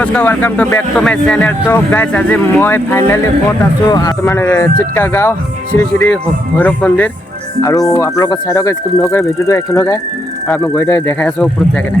নমস্কাৰ welcome to back to my channel. তো guys আজি মই ফাইনেলি ক'ত আছোঁ মানে চিটকা গাঁও শ্ৰী শ্ৰী ভৈৰৱ মন্দিৰ আৰু আপোনালোকৰ চাইডক স্কিপ নকৰে ভিডিঅ'টো একেলগে আৰু আমি গৈ দেখাই আছোঁ ওপৰত যায় কিনে।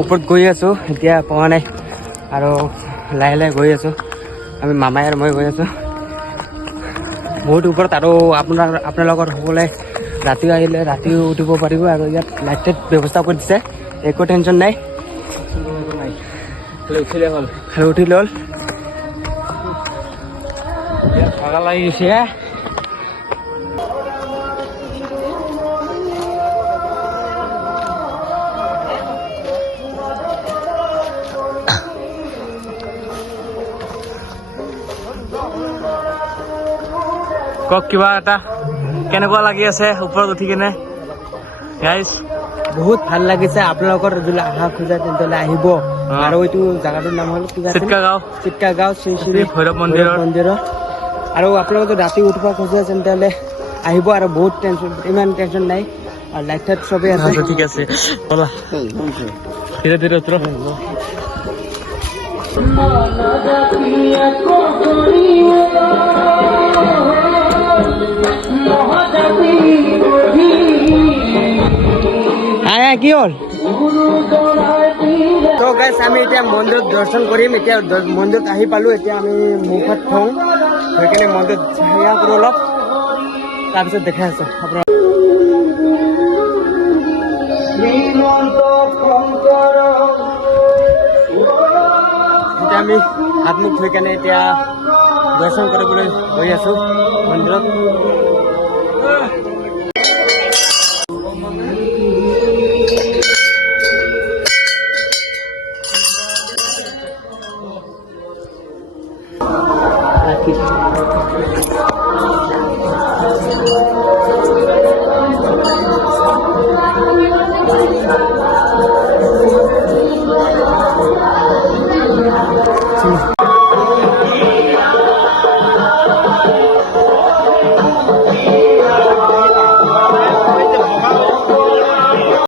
ওপৰত গৈ আছোঁ, এতিয়া পোৱা নাই আৰু লাহে লাহে গৈ আছোঁ। আমি মামাই আৰু মই গৈ আছোঁ বহুত ওপৰত আৰু আপোনালোকৰ সকলোৱে ৰাতিও আহিলে ৰাতিও উঠিব পাৰিব আৰু ইয়াত লাইট টাইট ব্যৱস্থা কৰি দিছে, একো টেনশ্যন নাই। উঠিলে হ'ল, খালি উঠিলে হ'ল। ভাগা লাগি গৈছে। কওক কিবা এটা, কেনেকুৱা লাগি আছে ওপৰত উঠি কিনে? গাইজ বহুত ভাল লাগিছে। আপোনালোকৰ যদি আহা খোজা তেন্তে আহিব। আৰু এইটো জাগাটোৰ নাম হ'ল চিটকা গাঁও শ্ৰী শ্ৰী ভৈৰৱ মন্দিৰ। আৰু আপোনালোকে যদি ৰাতি উঠিব খোজে তেন্তে আহিব আৰু বহুত টেনশ্যন, ইমান টেনশ্যন নাই আৰু লাইট টাইট চবেই আছে। ঠিক আছে ধীৰে ধীৰে উত্তৰ। কি হ'ল? তো গাইজ আমি এতিয়া মন্দিৰত দৰ্শন কৰিম। এতিয়া মন্দিৰত আহি পালোঁ, এতিয়া আমি মুখত থওঁ হৈ কিনে মন্দিৰত সেৱা কৰোঁ অলপ, তাৰপিছত দেখাই আছোঁ আপোনাৰ। এতিয়া আমি হাত মুখ ধুই কেনে এতিয়া দৰ্শন কৰিবলৈ গৈ আছোঁ মন্দিৰত।